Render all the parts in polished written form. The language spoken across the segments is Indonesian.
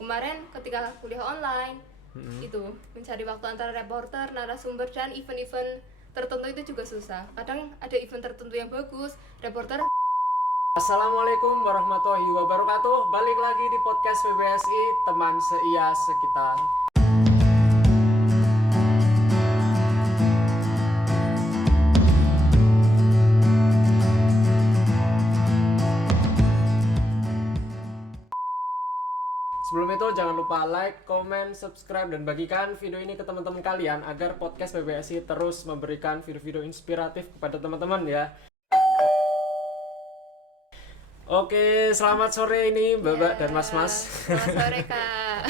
Kemarin ketika kuliah online itu mencari waktu antara reporter, narasumber dan event-event tertentu itu juga susah. Kadang ada event tertentu yang bagus, reporter. Assalamualaikum warahmatullahi wabarakatuh. Balik lagi di podcast PBSI, teman seia sekitar. Sebelum itu jangan lupa like, comment, subscribe, dan bagikan video ini ke teman-teman kalian agar podcast PBSI terus memberikan video-video inspiratif kepada teman-teman ya. Oke, selamat sore ini Mbak dan Mas-mas. Selamat sore Kak.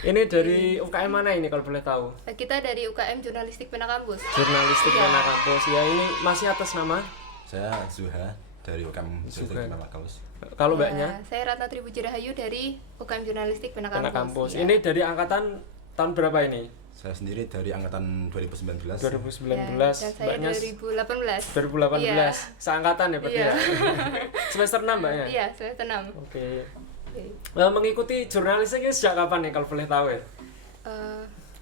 Ini dari UKM mana ini kalau boleh tahu? Kita dari UKM Jurnalistik Pena Kampus. Jurnalistik Pena Kampus ya, ini masih atas nama? Saya Zuha dari UKM Jurnalistik Pena Kampus. Kalau mbaknya? Saya Ratna Tripuji Rahayu dari UKM Jurnalistik Pena Kampus. Ya. Ini dari angkatan tahun berapa ini? Saya sendiri dari angkatan 2019. 2019. Ya, dan saya mbaknya 2018. 2018. Iya. Seangkatan ya berarti ya. Semester 6 mbaknya? Iya, semester 6. Oke. Mengikuti jurnalistik ini sejak kapan nih kalau boleh tahu ya?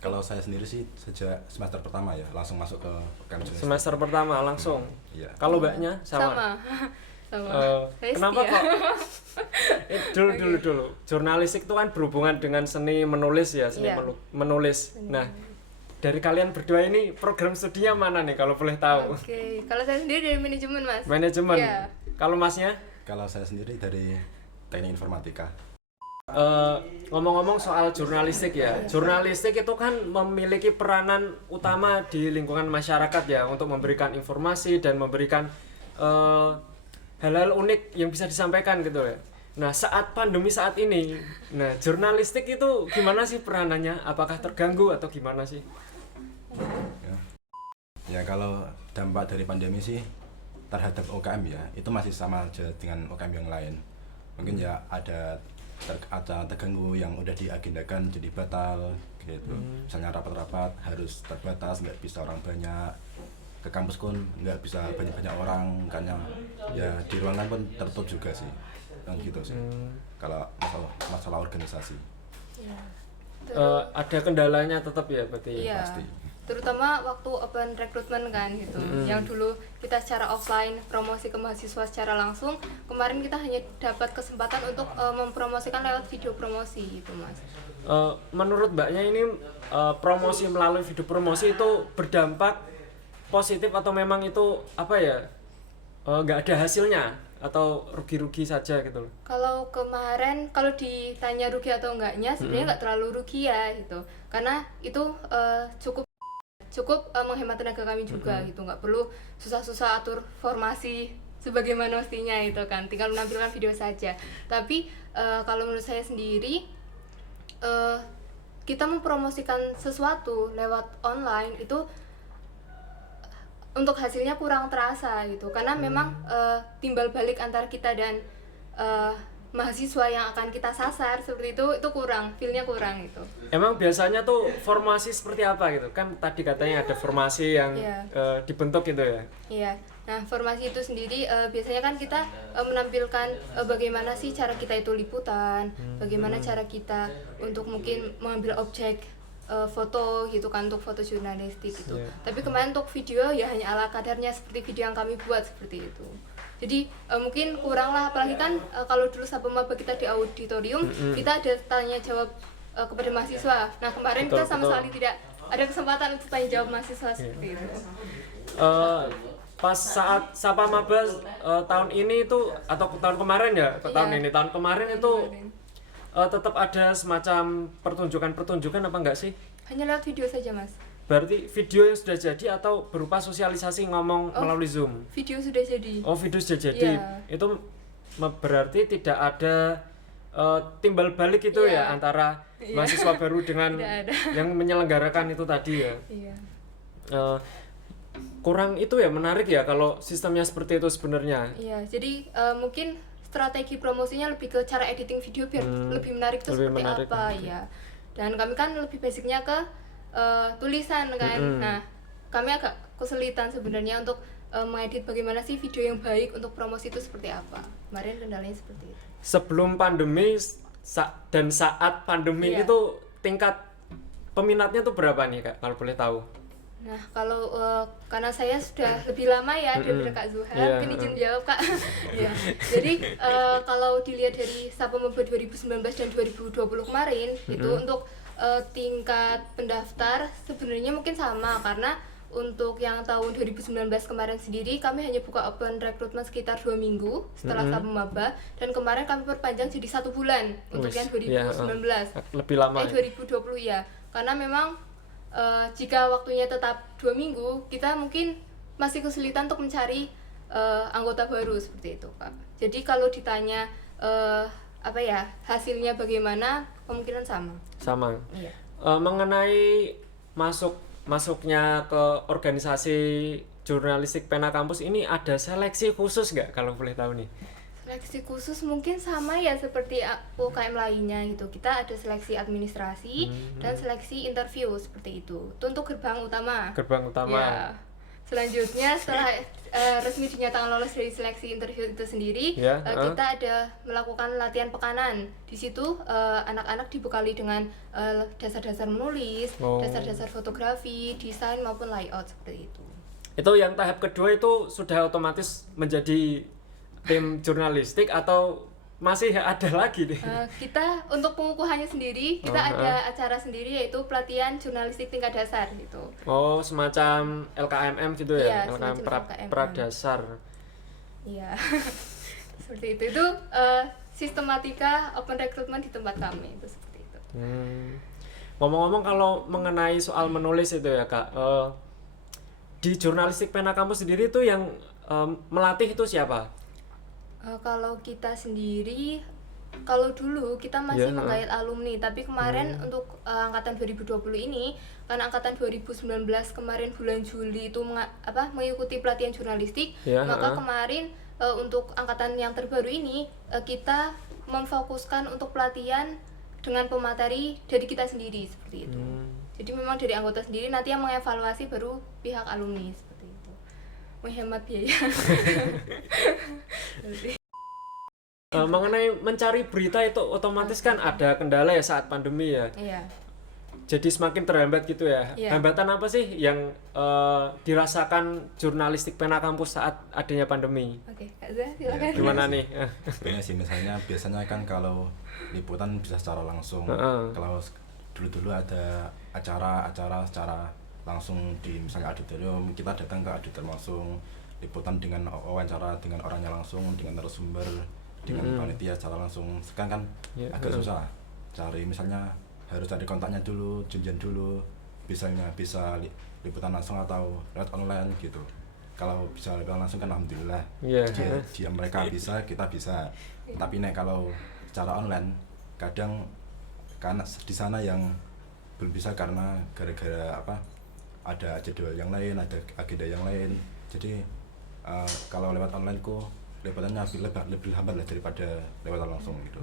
Kalau saya sendiri sih sejak semester pertama ya, langsung masuk ke UKM Jurnalistik. Semester pertama langsung. Iya. Kalau mbaknya sama? Kenapa kok? Dulu. Jurnalistik itu kan berhubungan dengan seni menulis ya, seni menulis. Nah, dari kalian berdua ini program studinya mana nih kalau boleh tahu? Oke, kalau saya sendiri dari manajemen Mas. Manajemen. Iya. Kalau Masnya? Kalau saya sendiri dari teknik informatika. Ngomong-ngomong soal jurnalistik ya, jurnalistik itu kan memiliki peranan utama di lingkungan masyarakat ya untuk memberikan informasi dan memberikan hal-hal unik yang bisa disampaikan gitu ya. Nah saat pandemi saat ini, nah jurnalistik itu gimana sih peranannya? Apakah terganggu atau gimana sih? Ya kalau dampak dari pandemi sih terhadap UKM ya, itu masih sama aja dengan UKM yang lain. Mungkin ya ada terganggu yang udah diagendakan jadi batal gitu. Misalnya rapat-rapat harus terbatas, nggak bisa orang banyak. Ke kampus pun nggak bisa banyak-banyak orang, karena ya di ruangan pun tertutup juga sih, kan gitu sih. Kalau masalah organisasi ada kendalanya tetap ya berarti. Iya. Pasti. Terutama waktu open recruitment kan gitu. Yang dulu kita secara offline promosi ke mahasiswa secara langsung, kemarin kita hanya dapat kesempatan untuk mempromosikan lewat video promosi gitu Mas. Menurut mbaknya ini promosi melalui video promosi itu berdampak positif atau memang itu apa ya, nggak ada hasilnya atau rugi-rugi saja gitu loh? Kalau kemarin kalau ditanya rugi atau enggaknya sebenarnya nggak terlalu rugi ya gitu, karena itu cukup menghemat tenaga kami juga gitu, nggak perlu susah-susah atur formasi sebagaimana mestinya itu kan, tinggal menampilkan video saja. Tapi kalau menurut saya sendiri kita mempromosikan sesuatu lewat online itu untuk hasilnya kurang terasa gitu, karena memang timbal balik antara kita dan mahasiswa yang akan kita sasar seperti itu kurang, feel-nya kurang gitu. Emang biasanya tuh formasi seperti apa gitu? Kan tadi katanya ada formasi yang dibentuk gitu ya? Iya, nah formasi itu sendiri biasanya kan kita menampilkan bagaimana sih cara kita itu liputan, bagaimana cara kita untuk mungkin mengambil objek foto gitu kan, untuk foto jurnalistik gitu. Tapi kemarin untuk video ya hanya ala kadarnya seperti video yang kami buat seperti itu. Jadi mungkin kurang lah, apalagi kan kalau dulu sahabat maba kita di auditorium kita ada tanya jawab kepada mahasiswa. Nah kemarin kita sama sekali tidak ada kesempatan untuk tanya jawab mahasiswa seperti itu. Pas saat Sapa Maba tahun ini itu atau tahun kemarin ya? Tahun kemarin itu tetap ada semacam pertunjukan apa enggak sih? Hanya lewat video saja Mas. Berarti video yang sudah jadi atau berupa sosialisasi ngomong melalui Zoom? Video sudah jadi. Oh, video sudah jadi. Itu berarti tidak ada timbal balik itu ya antara mahasiswa baru dengan yang menyelenggarakan itu tadi ya. Iya. Kurang itu ya, menarik ya kalau sistemnya seperti itu sebenarnya. Iya, jadi mungkin strategi promosinya lebih ke cara editing video biar lebih menarik itu seperti menarik, apa ya. Dan kami kan lebih basicnya ke tulisan kan. Nah, kami agak kesulitan sebenarnya untuk mengedit bagaimana sih video yang baik untuk promosi itu seperti apa. Kemarin kendalanya seperti itu. Sebelum pandemi dan saat pandemi Iya. itu tingkat peminatnya tuh berapa nih Kak kalau boleh tahu? Nah, kalau karena saya sudah lebih lama ya daripada Kak Zuha, Iya, mungkin izin jawab Kak. Ya. Jadi kalau dilihat dari Sapa Maba 2019 dan 2020 kemarin, itu untuk tingkat pendaftar sebenarnya mungkin sama, karena untuk yang tahun 2019 kemarin sendiri kami hanya buka open recruitment sekitar 2 minggu setelah Sapa Maba, dan kemarin kami perpanjang jadi 1 bulan untuk Wis, yang iya, 2019. lebih lama. 2020 ya, karena memang jika waktunya tetap 2 minggu, kita mungkin masih kesulitan untuk mencari anggota baru seperti itu, Pak. Jadi kalau ditanya hasilnya bagaimana, kemungkinan sama. Sama. Iya. Mengenai masuknya ke organisasi jurnalistik Pena Kampus ini ada seleksi khusus nggak kalau boleh tahu nih? Seleksi khusus mungkin sama ya seperti UKM lainnya gitu. Kita ada seleksi administrasi dan seleksi interview seperti itu. Itu untuk gerbang utama. Gerbang utama. Ya. Selanjutnya setelah resmi dinyatakan lolos dari seleksi interview itu sendiri, Ya, kita ada melakukan latihan pekanan. Di situ anak-anak dibekali dengan dasar-dasar menulis, dasar-dasar fotografi, desain maupun layout seperti itu. Itu yang tahap kedua itu sudah otomatis menjadi tim jurnalistik atau masih ada lagi nih? Kita untuk pengukuhannya sendiri, kita ada acara sendiri yaitu pelatihan jurnalistik tingkat dasar gitu. Oh, semacam LKMM gitu ya? Iya, LKM semacam LKMM. Pradasar. Iya. Seperti itu. Itu sistematika open recruitment di tempat kami itu seperti itu. Ngomong-ngomong kalau mengenai soal menulis itu ya Kak, di jurnalistik Pena Kampus sendiri itu yang melatih itu siapa? Kalau kita sendiri, kalau dulu kita masih menggait alumni, tapi kemarin untuk angkatan 2020 ini, karena angkatan 2019 kemarin bulan Juli itu mengikuti pelatihan jurnalistik, maka kemarin untuk angkatan yang terbaru ini kita memfokuskan untuk pelatihan dengan pemateri dari kita sendiri seperti itu. Jadi memang dari anggota sendiri, nanti yang mengevaluasi baru pihak alumni seperti itu. Menghemat biaya. Mengenai mencari berita itu otomatis kan ada kendala ya saat pandemi ya. Iya. Jadi semakin terhambat gitu ya. Iya. Hambatan apa sih yang dirasakan jurnalistik Pena Kampus saat adanya pandemi? Oke, Kak Zah, silakan. Gimana nih? Sebenarnya sih biasanya kan kalau liputan bisa secara langsung. Kalau dulu ada acara secara langsung di misalnya auditorium, kita datang ke auditorium langsung, liputan dengan wawancara dengan orangnya langsung, dengan narasumber, dengan panitia secara langsung. Sekarang kan agak susah cari, misalnya harus cari kontaknya dulu, janjian dulu, bisa liputan langsung atau lewat online gitu. Kalau bisa liputan langsung kan alhamdulillah, dia mereka bisa, kita bisa. Tapi kalau secara online kadang karena di sana yang belum bisa karena gara-gara ada jadwal yang lain, ada agenda yang lain. Jadi kalau lewat online liputannya lebih lambat lah daripada lewat langsung gitu.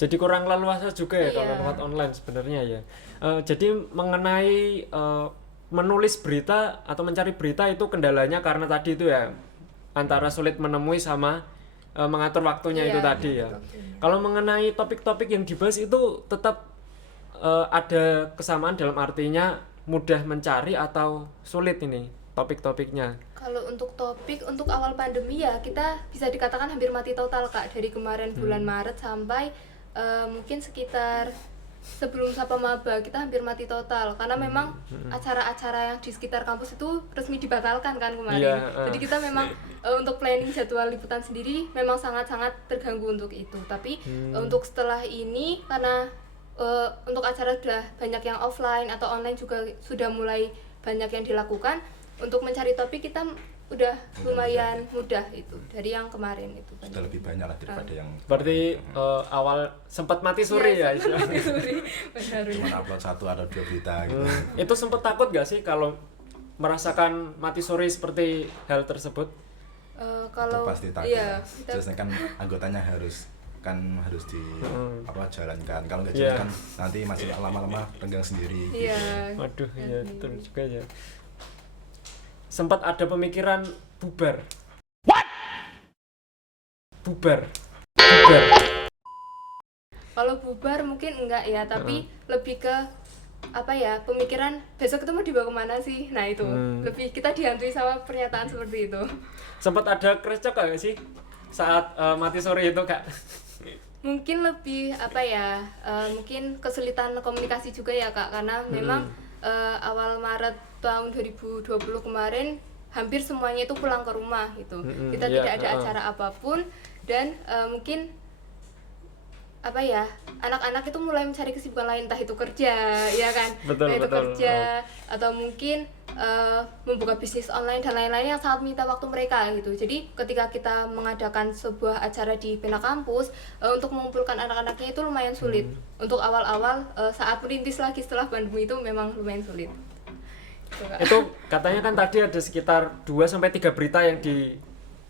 Jadi kurang leluasa juga ya kalau lewat online sebenarnya ya. Jadi mengenai menulis berita atau mencari berita itu kendalanya karena tadi itu ya, antara sulit menemui sama mengatur waktunya itu tadi ya. Kalau mengenai topik-topik yang dibahas itu tetap ada kesamaan dalam artinya mudah mencari atau sulit ini topik-topiknya? Kalau untuk topik untuk awal pandemi ya kita bisa dikatakan hampir mati total Kak, dari kemarin bulan Maret sampai mungkin sekitar sebelum Sapa Maba kita hampir mati total karena memang acara-acara yang di sekitar kampus itu resmi dibatalkan kan kemarin. Jadi kita memang untuk planning jadwal liputan sendiri memang sangat-sangat terganggu untuk itu. Tapi untuk setelah ini karena untuk acara sudah banyak yang offline atau online juga sudah mulai banyak yang dilakukan, untuk mencari topik kita udah lumayan mudah itu dari yang kemarin itu. Sudah lebih banyak lah daripada yang. Berarti awal sempat mati suri ya? Sempat mati suri. Cuma upload 1 atau 2 berita gitu. Itu sempat takut gak sih kalau merasakan mati suri seperti hal tersebut? Kalau pasti takut. Iya, biasanya kan anggotanya harus di jalankan. Kalau nggak jalankan nanti masih lama-lama renggang sendiri. Iya. Gitu. Waduh, ya betul juga ya. Sempat ada pemikiran bubar. What? Bubar. Kalau bubar mungkin enggak ya, tapi lebih ke apa ya, pemikiran besok kita mau dibawa kemana sih. Nah itu lebih kita dihantui sama pernyataan seperti itu. Sempat ada krecek gak sih saat mati sore itu Kak? Mungkin lebih apa ya, mungkin kesulitan komunikasi juga ya Kak, karena memang awal Maret tahun 2020 kemarin hampir semuanya itu pulang ke rumah gitu. Kita tidak ada acara apapun, dan mungkin apa ya, anak-anak itu mulai mencari kesibukan lain, entah itu kerja ya kan, Betul, entah itu betul. kerja atau mungkin membuka bisnis online dan lain-lain yang sangat minta waktu mereka gitu. Jadi ketika kita mengadakan sebuah acara di Pena Kampus, untuk mengumpulkan anak-anaknya itu lumayan sulit. Untuk awal-awal saat merintis lagi setelah pandemi itu memang lumayan sulit gitu, Kak. Itu katanya kan tadi ada sekitar 2-3 berita yang di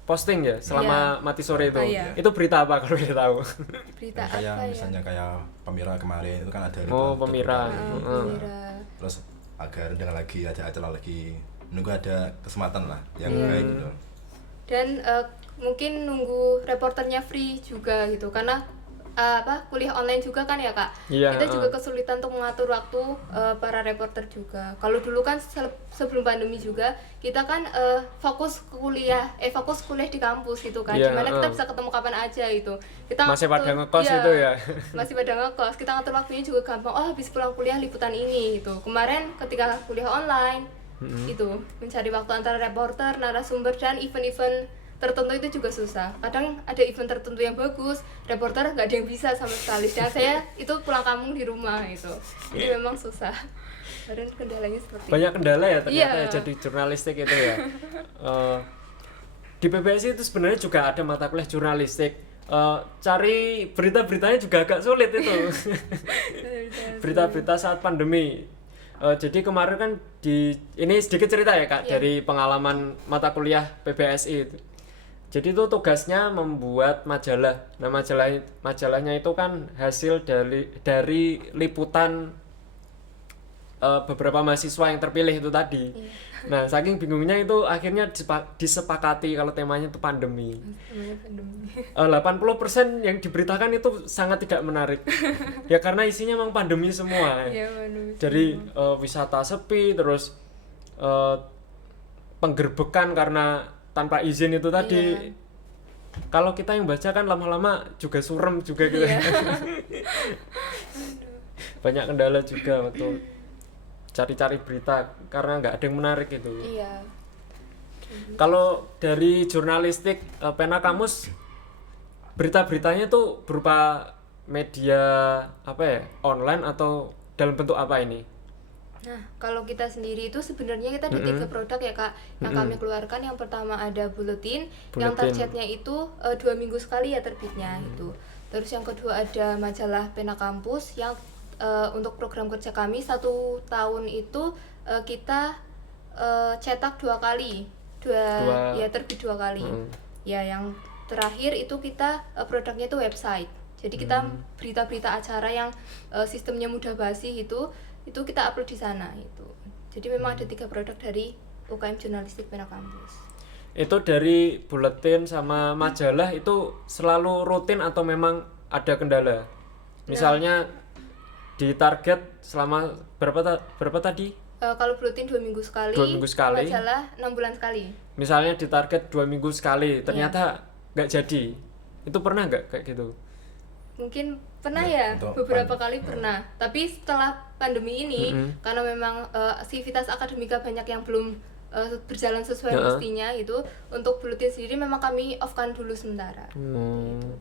posting ya selama mati sore itu. Iya. Itu berita apa kalau kita tahu? Berita kayak apa ya? misalnya kayak Pemira kemarin itu kan ada Oh, ribuan Pemira. foto-foto. Pemira. Terus agar dengan lagi ada acara lagi, nunggu ada kesempatan lah yang baik gitu. Dan mungkin nunggu reporternya free juga gitu, karena kuliah online juga kan ya Kak. Iya, Kita juga kesulitan untuk mengatur waktu para reporter juga. Kalau dulu kan sebelum pandemi juga kita kan fokus kuliah di kampus gitu kan. Iya, Dimana kita bisa ketemu kapan aja gitu. Kita Masih pada ngatur- ngekos iya, itu ya. Masih pada ngekos. Kita ngatur waktunya juga gampang. Oh, habis pulang kuliah liputan ini gitu. Kemarin ketika kuliah online itu mencari waktu antara reporter, narasumber, dan event-event tertentu itu juga susah. Kadang ada event tertentu yang bagus, reporter nggak ada yang bisa sama sekali. Dan saya itu pulang kampung di rumah itu. Jadi memang susah. Dan kendalanya seperti Banyak kendala ya ternyata Iya. ya jadi jurnalistik itu ya. Di PBSI itu sebenarnya juga ada mata kuliah jurnalistik. Cari berita-beritanya juga agak sulit itu. Berita-berita saat pandemi. Jadi kemarin kan ini sedikit cerita ya Kak dari pengalaman mata kuliah PBSI itu. Jadi itu tugasnya membuat majalah. Nah majalahnya itu kan hasil dari liputan beberapa mahasiswa yang terpilih itu tadi. Nah saking bingungnya itu akhirnya disepakati kalau temanya itu pandemi. namanya pandemi. 80% yang diberitakan itu sangat tidak menarik. Ya karena isinya memang pandemi semua. Iya, pandemi. Jadi wisata sepi, terus penggerbekan karena tanpa izin itu tadi. Kalau kita yang baca kan lama-lama juga surem juga gitu. Banyak kendala juga waktu cari-cari berita karena nggak ada yang menarik itu. Iya. Kalau dari jurnalistik Pena Kamus, berita-beritanya tuh berupa media apa ya, online atau dalam bentuk apa ini? Nah, kalau kita sendiri itu sebenarnya kita ada 3 produk ya Kak yang kami keluarkan. Yang pertama ada buletin, yang targetnya itu 2 minggu sekali ya terbitnya itu. Terus yang kedua ada majalah Pena Kampus yang untuk program kerja kami 1 tahun itu kita cetak 2 kali, ya terbit 2 kali. Ya yang terakhir itu kita produknya itu website. Jadi kita berita-berita acara yang sistemnya mudah basi itu kita upload di sana itu. Jadi memang ada 3 produk dari UKM Jurnalistik Pena Kampus. Itu dari buletin sama majalah itu selalu rutin atau memang ada kendala? Misalnya di target selama berapa tadi? Kalau buletin 2 minggu sekali, 2 minggu sekali. majalah 6 bulan sekali. Misalnya di target 2 minggu sekali, ternyata nggak jadi. Itu pernah nggak kayak gitu? Mungkin pernah Ya, ya, untuk beberapa kali pernah. Tapi setelah pandemi ini, karena memang aktivitas akademika banyak yang belum berjalan sesuai mestinya itu, untuk buletin sendiri memang kami off-kan dulu sementara. Gitu.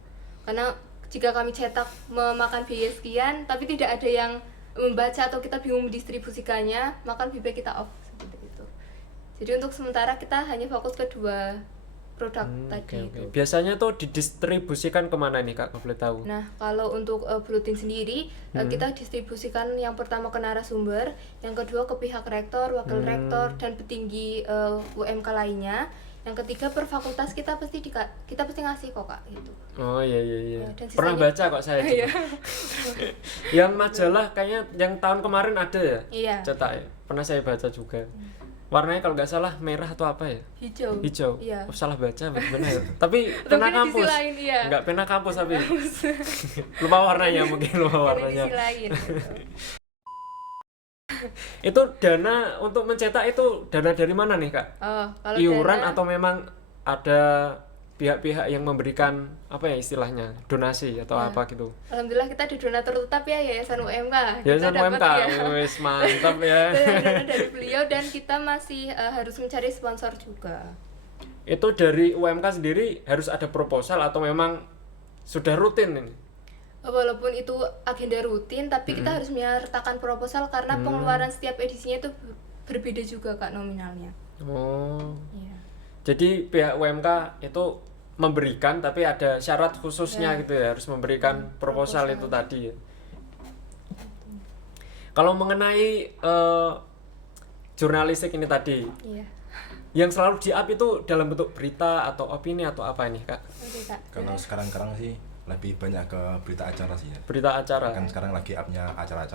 Karena jika kami cetak memakan biaya sekian, tapi tidak ada yang membaca atau kita bingung mendistribusikannya, maka lebih baik kita off seperti itu. Jadi untuk sementara kita hanya fokus ke 2 produk tadi itu. Biasanya tuh didistribusikan kemana nih Kak, kalau boleh tahu? Nah, kalau untuk buletin sendiri, kita distribusikan yang pertama ke narasumber, yang kedua ke pihak rektor, wakil rektor, dan petinggi UMK lainnya. Yang ketiga per fakultas kita pasti ngasih kok Kak gitu. Oh iya. Ya, dan Pernah sisanya- baca kok saya. juga. Yang majalah kayaknya yang tahun kemarin ada ya? Iya. Cetak ya. Pernah saya baca juga. Warnanya kalau nggak salah merah atau apa ya? Hijau. Iya. Oh, salah baca bagaimana ya? Tapi Atau pena mungkin di sisi kampus. lain, iya. Enggak pena kampus tapi. Lupa warnanya mungkin lupa Dari warnanya. sisi lain gitu. Itu dana untuk mencetak itu dana dari mana nih, Kak? Oh, kalau Iuran dana, atau memang ada pihak-pihak yang memberikan apa ya istilahnya donasi atau Ya. apa gitu? alhamdulillah kita di donatur tetap ya Yayasan UMK. Yayasan Kita dapat UMK, ya. wes mantap ya. Dana dari beliau dan kita masih harus mencari sponsor juga. Itu dari UMK sendiri harus ada proposal atau memang sudah rutin ini? Walaupun itu agenda rutin, tapi kita harus menyertakan proposal karena pengeluaran setiap edisinya itu berbeda juga Kak nominalnya. Oh. Iya. Jadi pihak UMK itu memberikan tapi ada syarat khususnya Ya. gitu ya, harus memberikan proposal itu tadi ya. Kalau mengenai jurnalistik ini tadi, Iya. yang selalu di-up itu dalam bentuk berita atau opini atau apa ini, Kak? Oke Kak. Kalau sekarang sih lebih banyak ke berita acara sih ya. Berita acara. Kan sekarang lagi upnya acara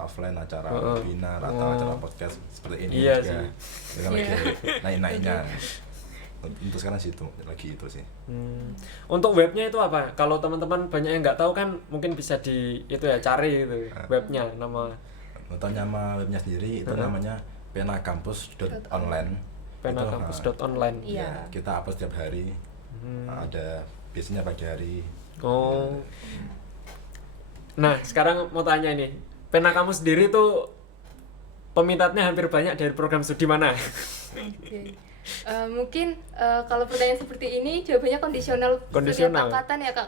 offline, acara Heeh. webinar atau acara podcast seperti ini Iya juga. sih. Itu kan lagi naik-naiknya. Untuk sekarang sih itu lagi itu sih. Untuk webnya itu apa? Kalau teman-teman banyak yang nggak tahu kan mungkin bisa di itu ya cari itu webnya nama Untuk nama webnya sendiri itu namanya penakampus.online. penakampus.online. Iya. Ya, kita upload setiap hari. Ada biasanya pagi hari. Oh. Nah, sekarang mau tanya nih. Pena kamu sendiri tuh peminatnya hampir banyak dari program studi mana? Oke. Mungkin kalau pertanyaan seperti ini jawabannya kondisional Kondisional. setiap angkatan ya Kak,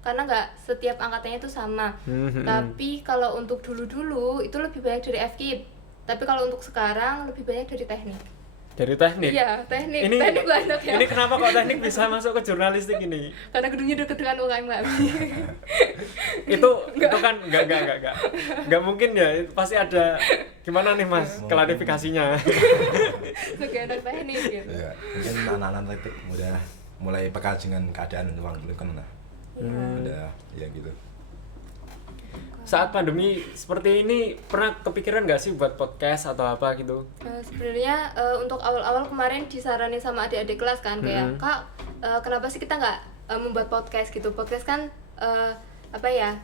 karena nggak setiap angkatannya itu sama. Hmm. Tapi kalau untuk dulu itu lebih banyak dari FKIP. Tapi kalau untuk sekarang lebih banyak dari teknik. Dari teknik. Iya, teknik. Ini Teknik banyak ya. Ini kenapa kok teknik bisa masuk ke jurnalistik ini? Karena gedungnya deket dengan UKM kami. itu kan enggak mungkin ya, itu pasti ada gimana nih Mas klarifikasinya. Sebagai anak teknik gitu. Ya, mungkin anak-anak teknik udah mulai peka dengan keadaan uang lingkungan lah. Udah ya gitu. Saat pandemi seperti ini pernah kepikiran nggak sih buat podcast atau apa gitu? Sebenarnya untuk awal-awal kemarin disaranin sama adik-adik kelas kan kayak Kak, kenapa sih kita nggak membuat podcast gitu? Podcast kan apa ya,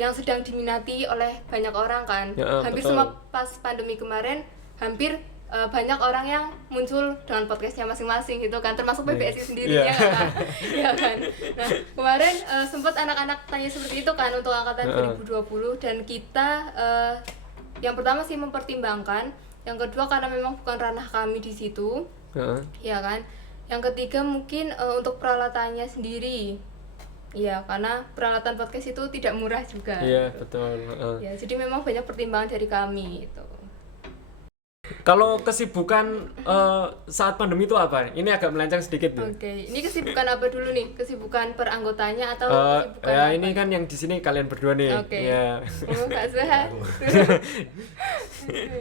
yang sedang diminati oleh banyak orang kan. Ya, Hampir betul. semua pas pandemi kemarin hampir banyak orang yang muncul dengan podcastnya masing-masing gitu kan, termasuk PPSI sendiri Iya. ya kan. Ya kan. Nah kemarin sempat anak-anak tanya seperti itu kan untuk angkatan 2020 dan kita yang pertama sih mempertimbangkan, yang kedua karena memang bukan ranah kami di situ, Heeh. ya kan. Yang ketiga mungkin untuk peralatannya sendiri, ya karena peralatan podcast itu tidak murah juga. Iya, gitu. betul. Heeh. Ya jadi memang banyak pertimbangan dari kami itu. Kalau kesibukan saat pandemi itu apa? Ini agak melenceng sedikit nih. Oke, ini kesibukan apa dulu nih? Kesibukan per anggotanya atau kesibukan Ya apa? ini kan yang di sini kalian berdua nih. Oke. Ya. Oh, Kak Zuha.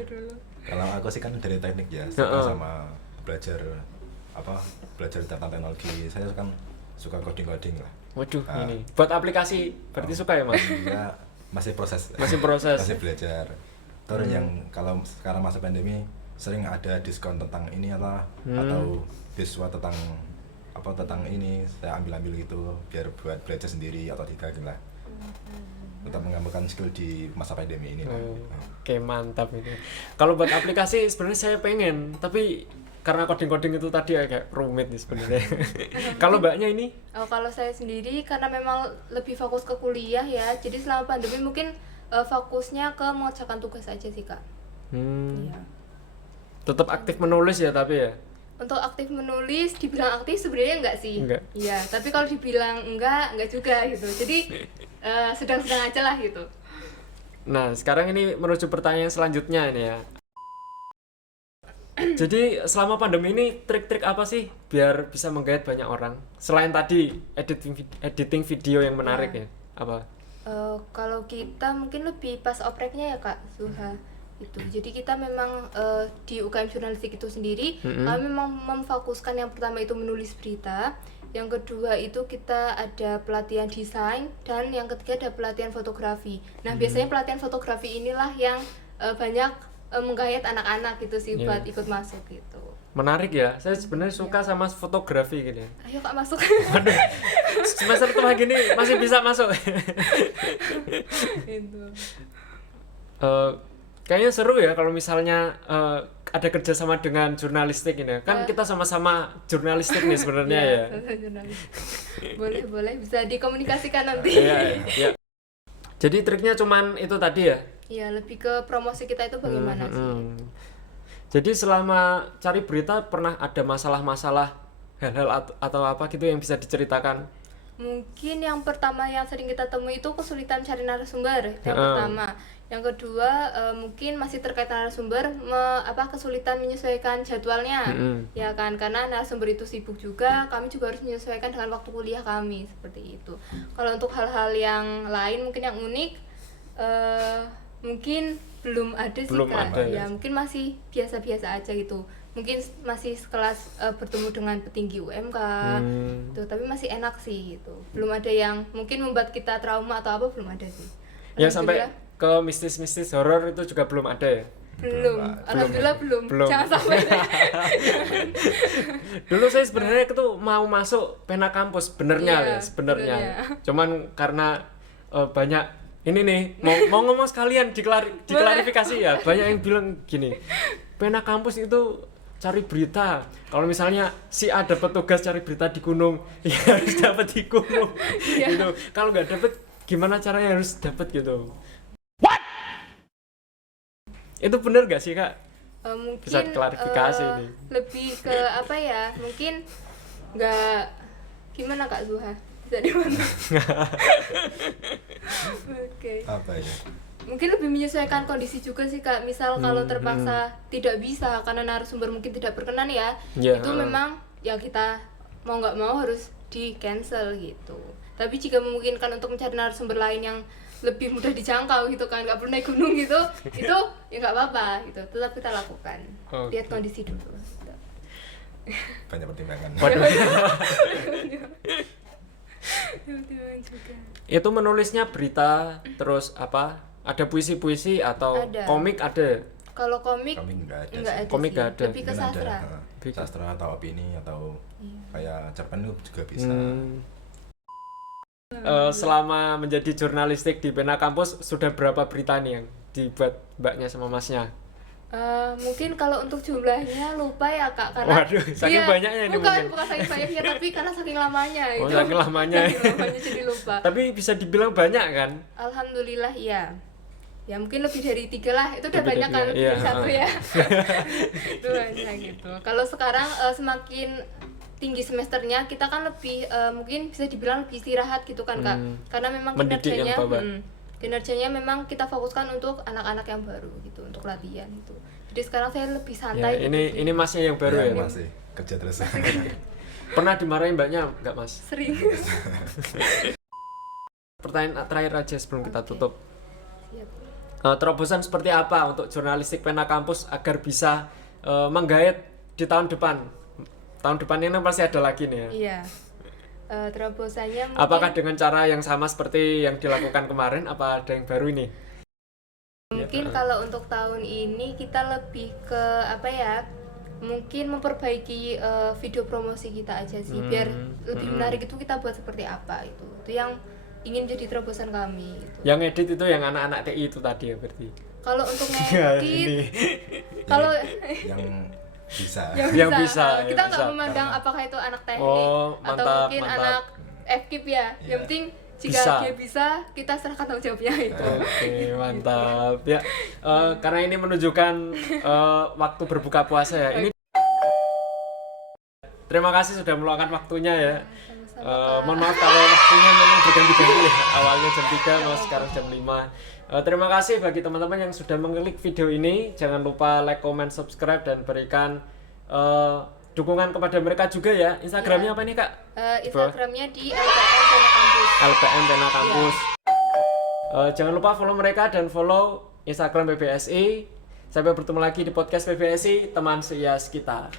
Dulu. Kalau aku sih kan dari teknik ya, sama belajar tentang teknologi. Saya kan suka coding lah. Waduh, ini buat aplikasi berarti suka ya Mas? Ya masih proses. Masih proses. Masih belajar. Terus yang kalau sekarang masa pandemi sering ada diskon tentang ini atau beasiswa tentang ini saya ambil gitu biar buat belajar sendiri atau tidak gitu lah. Tetap mengembangkan skill di masa pandemi ini. Oke, mantap ini. Kalau buat aplikasi sebenarnya saya pengen, tapi karena coding itu tadi agak rumit nih sebenarnya. Kalau Mbaknya ini? Kalau saya sendiri karena memang lebih fokus ke kuliah ya, jadi selama pandemi mungkin fokusnya ke mengerjakan tugas aja sih Kak. Iya. Tetap aktif menulis ya tapi ya? Untuk aktif menulis, dibilang aktif sebenarnya enggak sih. Enggak. Iya, tapi kalau dibilang enggak juga gitu. Jadi sedang-sedang aja lah gitu. Nah, sekarang ini menuju pertanyaan selanjutnya ini ya. Jadi selama pandemi ini trik-trik apa sih biar bisa menggait banyak orang? Selain tadi editing video yang menarik ya, apa? Kalau kita mungkin lebih pas opreknya ya Kak Zuha itu. Jadi kita memang di UKM jurnalistik itu sendiri kami memang memfokuskan yang pertama itu menulis berita, yang kedua itu kita ada pelatihan desain, dan yang ketiga ada pelatihan fotografi. Nah biasanya pelatihan fotografi inilah yang banyak menggayat anak-anak gitu sih Iya. buat ikut masuk gitu. Menarik ya. Saya sebenarnya suka sama fotografi gitu. Ayo Kak masuk. Waduh. Semester tengah gini masih bisa masuk. Itu. Kayaknya seru ya kalau misalnya ada kerjasama dengan jurnalistik ini. Kan kita sama-sama jurnalistik nih sebenarnya ya. Jurnalis. Boleh bisa dikomunikasikan nanti. Iya, iya. Jadi triknya cuman itu tadi ya. Iya, lebih ke promosi kita itu bagaimana sih? Jadi selama cari berita pernah ada masalah-masalah hal-hal atau apa gitu yang bisa diceritakan? Mungkin yang pertama yang sering kita temui itu kesulitan cari narasumber, yang pertama. Yang kedua mungkin masih terkait narasumber, kesulitan menyesuaikan jadwalnya, ya kan, karena narasumber itu sibuk juga, kami juga harus menyesuaikan dengan waktu kuliah kami, seperti itu. Kalau untuk hal-hal yang lain mungkin yang unik, mungkin belum ada sih Kak. Ya mungkin masih biasa-biasa aja gitu. Mungkin masih sekelas bertemu dengan petinggi UMK gitu, tapi masih enak sih gitu. Belum ada yang mungkin membuat kita trauma atau apa, belum ada sih. Ya sampai ke mistis-mistis horor itu juga belum ada ya? Belum. Alhamdulillah belum. Jangan sampai. Dulu saya sebenarnya itu mau masuk Pena Kampus sebenarnya. Cuman karena banyak ini nih mau ngomong sekalian diklarifikasi ya. Banyak yang bilang gini, Pena Kampus itu cari berita. Kalau misalnya si A dapat tugas cari berita di gunung, ya harus dapat di gunung. Gitu. Kalau nggak dapat, gimana caranya harus dapat gitu? What? Itu benar nggak sih Kak? Mungkin bisa klarifikasi ini. Lebih ke apa ya? Mungkin nggak gimana Kak Zuha? Bisa dimana? Oke. Apa ya? Mungkin lebih menyesuaikan kondisi juga sih Kak. Misal kalau terpaksa tidak bisa karena narasumber mungkin tidak berkenan ya, itu memang ya kita mau nggak mau harus di cancel gitu. Tapi jika memungkinkan untuk mencari narasumber lain yang lebih mudah dijangkau gitu kan, nggak perlu naik gunung gitu, itu ya nggak apa-apa gitu, tetap kita lakukan. Lihat kondisi dulu gitu. Banyak pertimbangan. Juga. Itu menulisnya berita terus apa? Ada puisi-puisi atau ada. Komik ada? Kalau komik Enggak ada. ada Komik sih. nggak ada. Lebih ke sastra. Sastra atau opini atau kayak cerpen itu juga bisa. Selama menjadi jurnalistik di Pena Kampus sudah berapa berita nih yang dibuat mbaknya sama masnya? Mungkin kalau untuk jumlahnya lupa ya Kak, karena waduh, saking banyaknya ini bukan saking banyaknya, tapi karena saking lamanya itu. Saking lamanya jadi lupa. Tapi bisa dibilang banyak kan? Alhamdulillah iya. Ya mungkin lebih dari 3 lah, itu udah Lebih banyak dari kan, iya, dari 1 ya. Itu banyak gitu. Kalau sekarang semakin tinggi semesternya, kita kan lebih mungkin bisa dibilang lebih istirahat gitu kan Kak. Karena memang kinerjanya memang kita fokuskan untuk anak-anak yang baru gitu, untuk latihan gitu. Jadi sekarang saya lebih santai ya, gitu. ini masnya yang baru ya? Masih kerja terus. Pernah dimarahin mbaknya nggak Mas? Sering. Pertanyaan terakhir aja sebelum kita tutup. Siap. Terobosan seperti apa untuk jurnalistik Pena Kampus agar bisa menggait di tahun depan? Tahun depan ini pasti ada lagi nih ya. Iya. Terobosannya mungkin apakah dengan cara yang sama seperti yang dilakukan kemarin, apa ada yang baru ini? Mungkin kalau untuk tahun ini kita lebih ke apa ya, mungkin memperbaiki video promosi kita aja sih, biar lebih menarik itu kita buat seperti apa itu yang ingin jadi terobosan kami gitu. Yang edit itu yang anak-anak TI itu tadi ya berarti? Kalau untuk ngedit kalau yang bisa yang bisa kita nggak memandang apakah itu anak teknik atau mungkin anak FKIP ya. Yang penting jika dia bisa, kita serahkan tanggung jawabnya itu. Oke, mantap ya. Karena ini menunjukkan waktu berbuka puasa ya. Ini terima kasih sudah meluangkan waktunya ya. Mohon maaf kalau waktunya memang berganti-ganti ya. Awalnya jam 3, mau sekarang jam 5. Terima kasih bagi teman-teman yang sudah mengklik video ini. Jangan lupa like, comment, subscribe, dan berikan dukungan kepada mereka juga ya. Instagramnya apa nih Kak? Instagramnya di LPM Pena Kampus. LPM Pena Kampus. Jangan lupa follow mereka dan follow Instagram PBSI. Sampai bertemu lagi di podcast PBSI, teman seias kita.